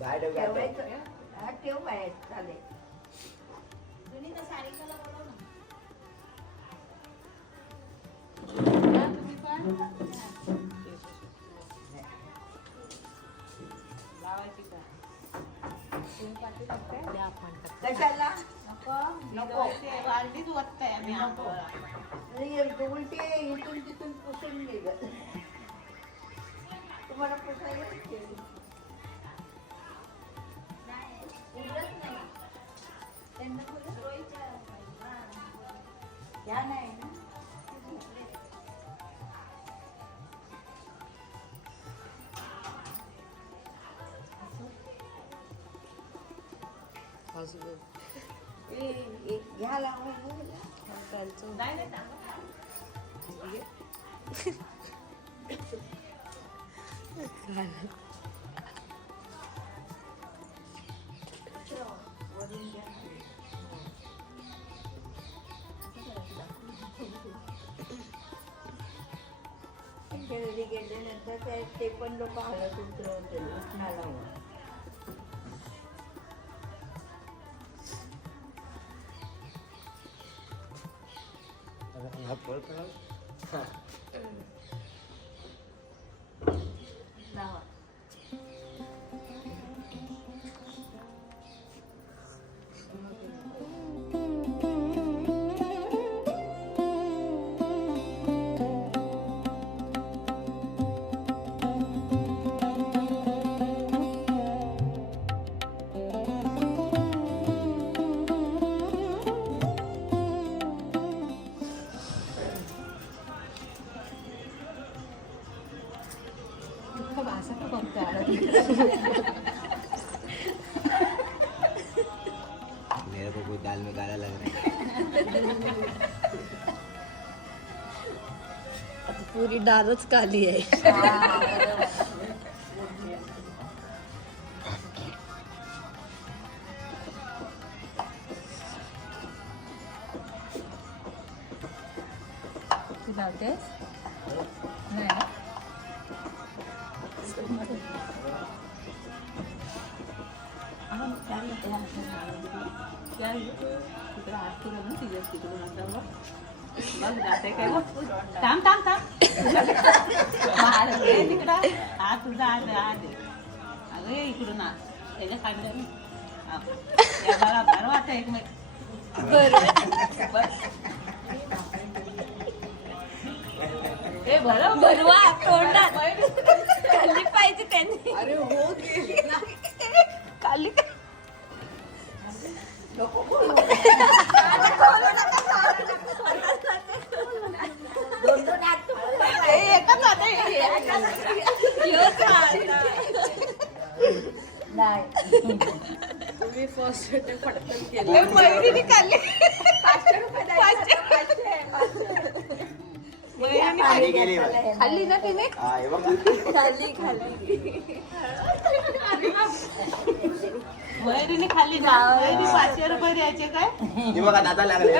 ठेवायचं. हा, ठेव बाहेर चालेल. कशाला नको उलटी इथून तिथून पुसून निघत. तुम्हाला पुसायला या नाही ना. घ्या लावून गेल्यानंतर ते पण लोक हलत उतरवते उठणाला. मेरे को कोई दाल में काला लग रहा है. पूरी दालच काली आहे. तू लावतेस नाही. थांब थांब थांब तिकडं हा तुझा आज आज अगं ये इकडून आ त्याच्या खाली बरं वाटतं एक बरं बरवा तोंडात खाल्ली पाहिजे त्यांनी. अरे हो की खाल्ली तुम्ही फर्स्ट पटकन केलं. मयुरीने खाल्ली. खाली गेली खाल्ली ना तिने. हा हे बघ खाल्ली खाल्ली. मयुरीने खाल्ली ना. मयुरी 500 रुपये द्यायचे काय. हे बघा दादा लागले.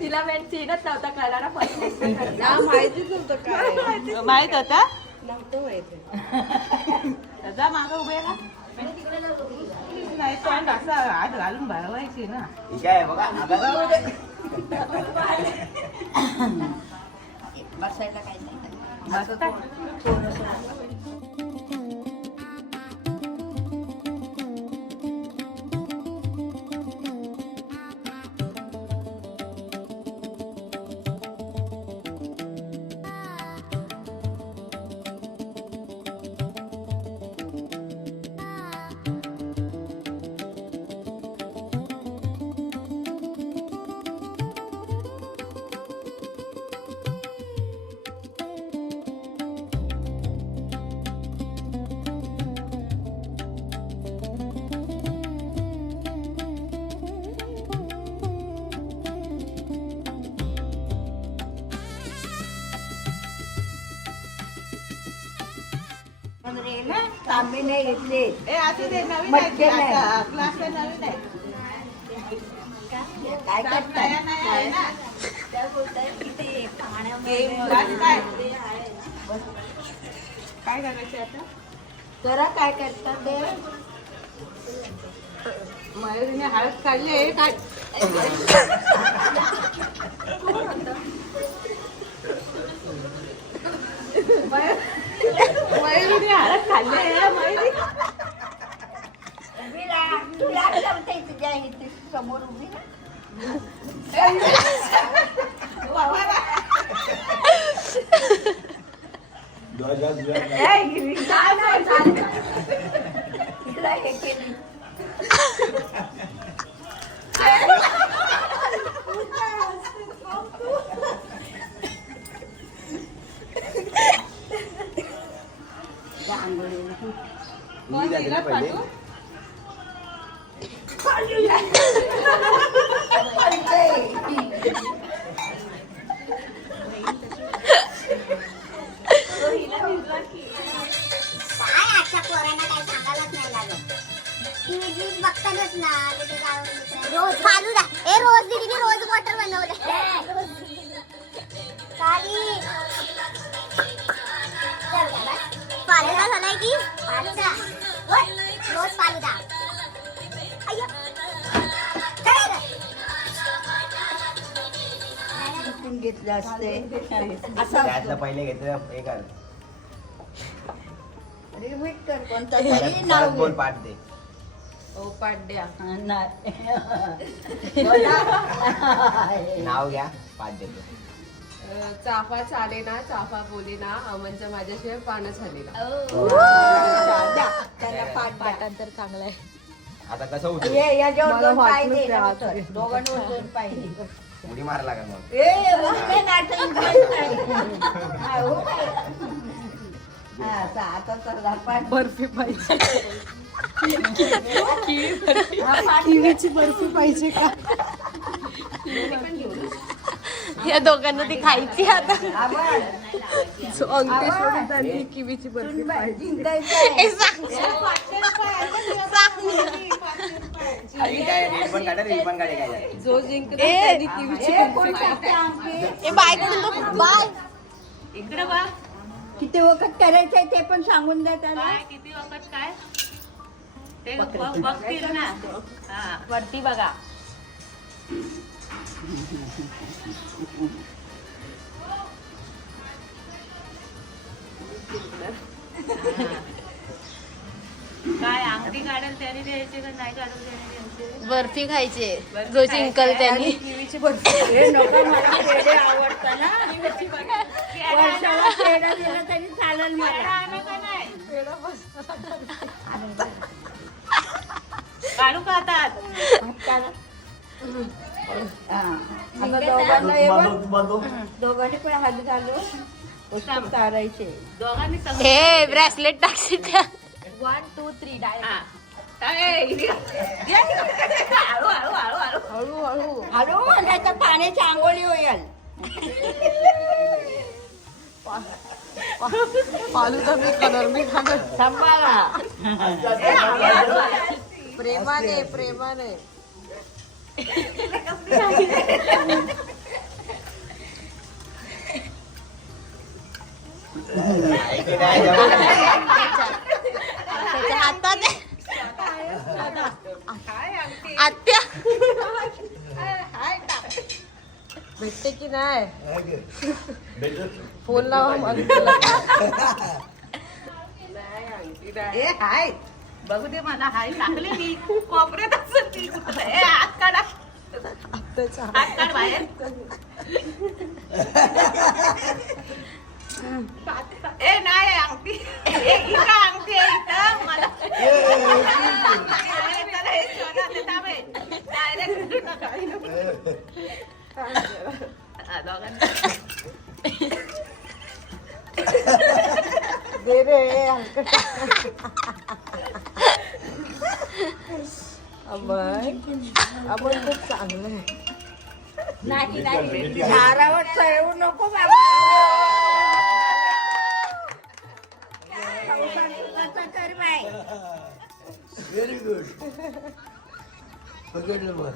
तिला मेहनत नव्हता करायला माहितीच नव्हतं काय. माहित होता नव्हतं माहिती. दादा मागं उभे ना नाही तोंड असं हात घालून भरवायची ना. ठीक आहे बघा बसायला काही नाही. बसता. तांबे नाही घेतले. ए आता ते नवीन मटके आहे नाही. आता क्लासला नवीन आहे. काय सात करताय? नया नया आहे ना. त्या बोलताय की ते पाण्यामध्ये काय काय करायचं आता. जरा काय करतात ते मयुरीने हळद काढली काय मयुरीने हळद खाल्ली मयुरी उभी राहा. तुला जमते तुझ्या इथे समोर उभी राहा. ए, गिरी, चाल. तिला हे केली. मी जाते ना पहिले काय आजच्या पोरांना काही सांगायलाच नाही लागत. टीव्ही बघतातच ना रोज फालुदा रोज दीदीने रोज वॉटर बनवलं फालुदा झालाय की फालुदा रोज फालुदा अय्यो. काय रे? शिकून घेतलं असते असं त्यातलं पहिले घेतलं हे कर रिपीट कर कोणता तरी परत नाव बोल घे. पाठ दे ओ पाड्या नाही. नाव घ्या पाठ देतो चाफा चाले ना चाफा बोले ना अमनच्या माझ्याशिवाय पानं झाले ना द्या, त्याला पाठ द्या. पाठांतर चांगलं आहे. आता कसं उठू याच्यावर दोन पाय दे ना उत्तर. दोघांवर दोन पाय दे. उडी मारा लागेल मग ए, उठले नाटक काय? हा, उठ आहे. हा, आता चला पाठ. बर्फी पाहिजे हा, पाठ. किवीची बर्फी पाहिजे का या दोघांना ती खायची आता आवाज. अंकेश्वरी त्यांनी किवीची बर्फी सुनबाई, जिंकायचंय. ए, सांग. आई काय रील पण काढा रील पण काढे काय झालं. जो जिंकतो ए, त्यांनी किवीची ए, कोण टाकते आमची? ए बाय बोलतो बाय इकडे बघ किती वखत करायचंय ते पण सांगून द्या त्याला. काय किती वखत काय ते बघतील ना हा वरती बघा काय अंगठी काढेल त्याने द्यायचे का नाही काढून त्याने द्यायचे बर्फी खायची जो जिंकल त्यांनी किवीची बर्फी. हे नको, मला पेढे आवडतं ना. वर्षाला पेढा दिला तरी चालेल मला. काढू का आता हा. आता दोघांना हे बघ. दोघांनी पण हात घालून उत्तम तारायचे. दोघांनी सगळं हे ब्रेसलेट टाकते त्या 1 2 3 हा. ए, इकडे. हळू हळू हळू हळू हळू नाही तर पाण्याची आंघोळी होईल. फालुदा मी खाणार मी खाणार सांभाळा. प्रेमाने प्रेमाने त्याच्या हातात आहे. आत्या भेटते की नाही फोन लावा मला. ए हाय बघू दे मला हाय टाकले मी कोपऱ्यात असेल ती कुठं ए हात काढा आत्याचा हात काढ बाहेर ए नाही अंगठी ए इथं अंगठी आहे इथं मला चला, हे शोधा ते थांबे. Direct हा, दोघांना दे रे अमन अमन खूप चांगलं आहे. नाही नाही दारावर चढवू नको बाबा. संसाराचं कर बाई. व्हेरी गुड पकडलं मग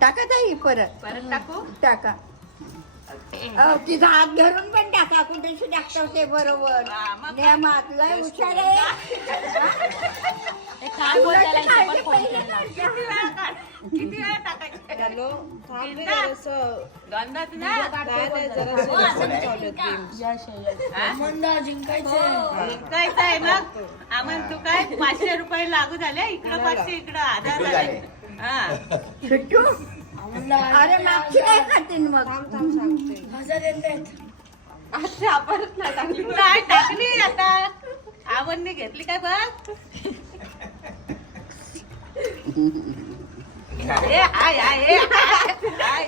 टाका ताई परत परत टाकू टाका. तिचा हात धरून पण टाका. टाकून तशी टाकतो ते बरोबर हा, मग नियमात लय हुशार आहे ते काय बोलताय काळजी फोन पडली केला. ना. किती वेळा टाकायचं गंधात ना मंदा जिंकायचं जिंकायचं आहे मग आम्हाला तू काय 500 रुपये लागू झाले इकडं 500 इकडं 1000 झाले हा सुट्टू अरे मागची काय खातील मग अच्छा आपण नाही टाकली. नाही टाकली आता आवडणी घेतली काय बघ ए हाय हाय ए हाय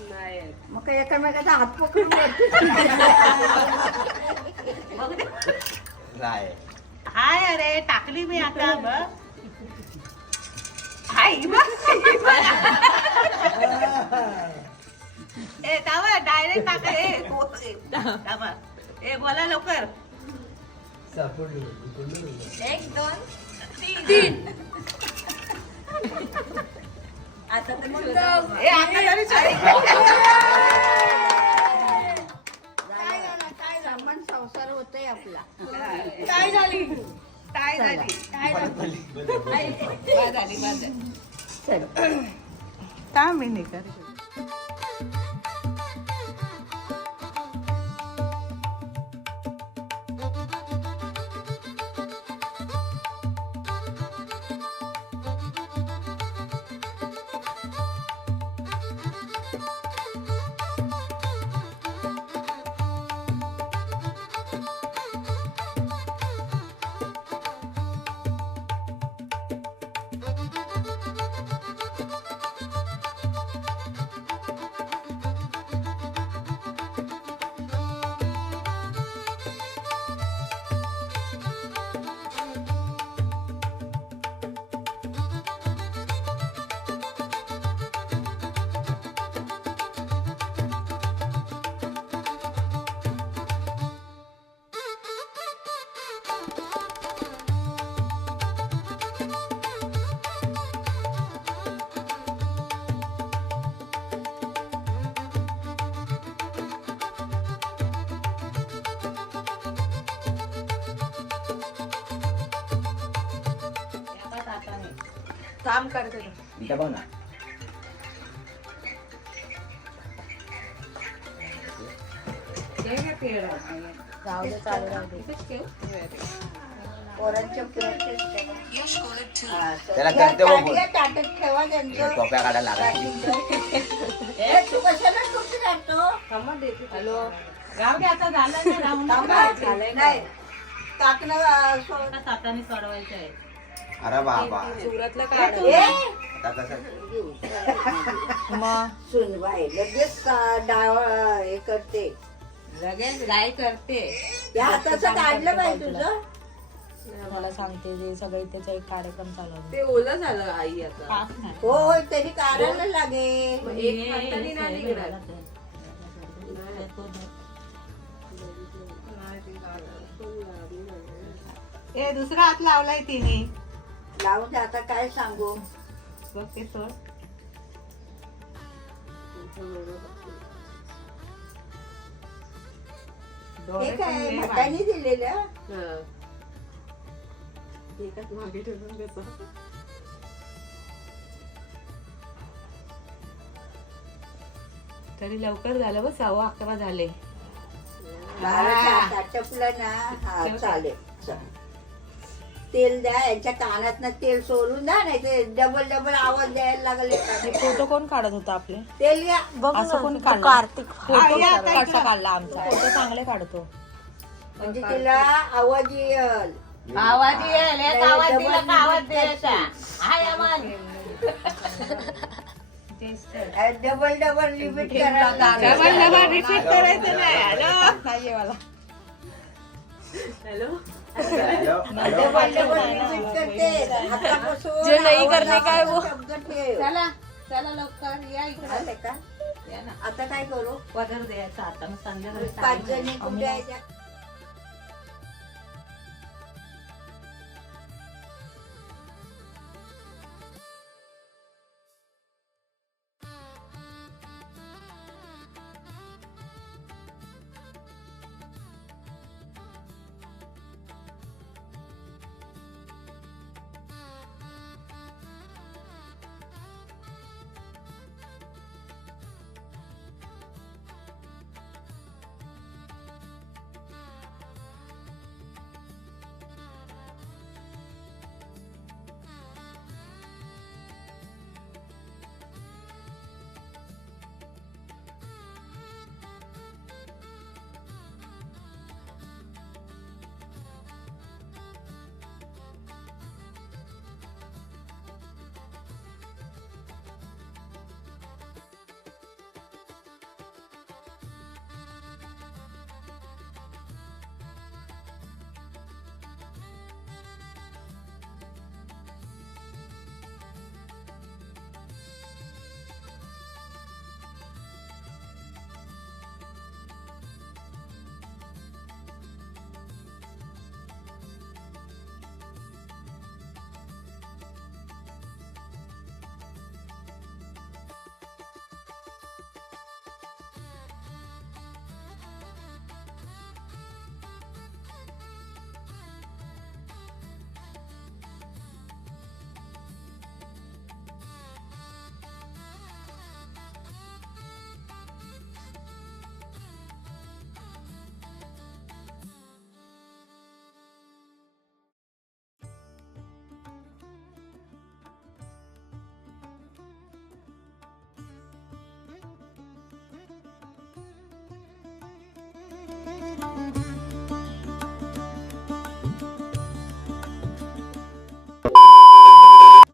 नाही मग काय एकामेकाचा हात पकडून वरती बघ दे. नाही हाय अरे टाकली मी आता बघ हाय बघ ए दावा डायरेक्ट टाका दावा ए बोला लवकर 1 2 तीन आता तर मग ए आता तरी चालेल. काय झालं काय समान संसार होतोय आपला काय झाली काय झाली बाद झाली बाद झाली. चल काय मी नाही कर काम करते तू. इथं बघ ना हे काय पेड आहे? जाऊ दे चालू राहू दे. इथेच ठेव. पोरांच्या पुरांचेच ठेवा. हा, चल. त्याला त्या करते बघ बोल. ताटल्या ताटात ठेवा त्यांचं टोप्या काढायला लागायची ए, तू कशाला टोपी काढतो थांबा देते. हॅलो राहू दे आता झालं ना राहून थांबा. नाही टाकणं हाताने सोडवायचं आहे अरे बाबा सुरतला ए, काढ. आता कसं मग सुनबाई लगेच डाव हे करते लगेच गाय करते या हाताचं काढलं पाहिजे तुझं मला सांगते जे सगळे त्याचा एक कार्यक्रम चालू आहे. ते ओलं झालं आई आता. हो तरी काढायला लागेल मग एक हाताने नाही निघणार. ए दुसरा हात लावलाय तिने लावून दे, आता काय सांगू बघ ते सोड हे काय भटाने दिलेलं हा. एकाच मागे ठेवून कसं. तरी लवकर झालं बघ 11:15 झाले बाराच्या आत टपलं ना हा चालेल चल. तेल द्या यांच्या कानात तेल सोडून द्या नाही ते डबल डबल आवाज द्यायला लागले फोटो कोण काढत होता आपले तेल घ्या असं कोणी काढलं कार्तिक फोटो कसा काढला आमचा फोटो चांगले काढतो म्हणजे तिला आवाज येईल आवाज येईल एक आवाज दिला का आवाज द्यायचा हाय आवाज डबल डबल रिपीट करायला डबल डबल रिपीट करायचं नाही हॅलो नाहीये मला हॅलो डबल डबल रिपीट करते आतापासून जे नाही आवाज करणे काय वो. शब्द ठेव चला चला लवकर या इकडे आले का या ना आता काय करू पदर द्यायचा आता मग संध्याकाळी 5 जणी कुठे यायच्या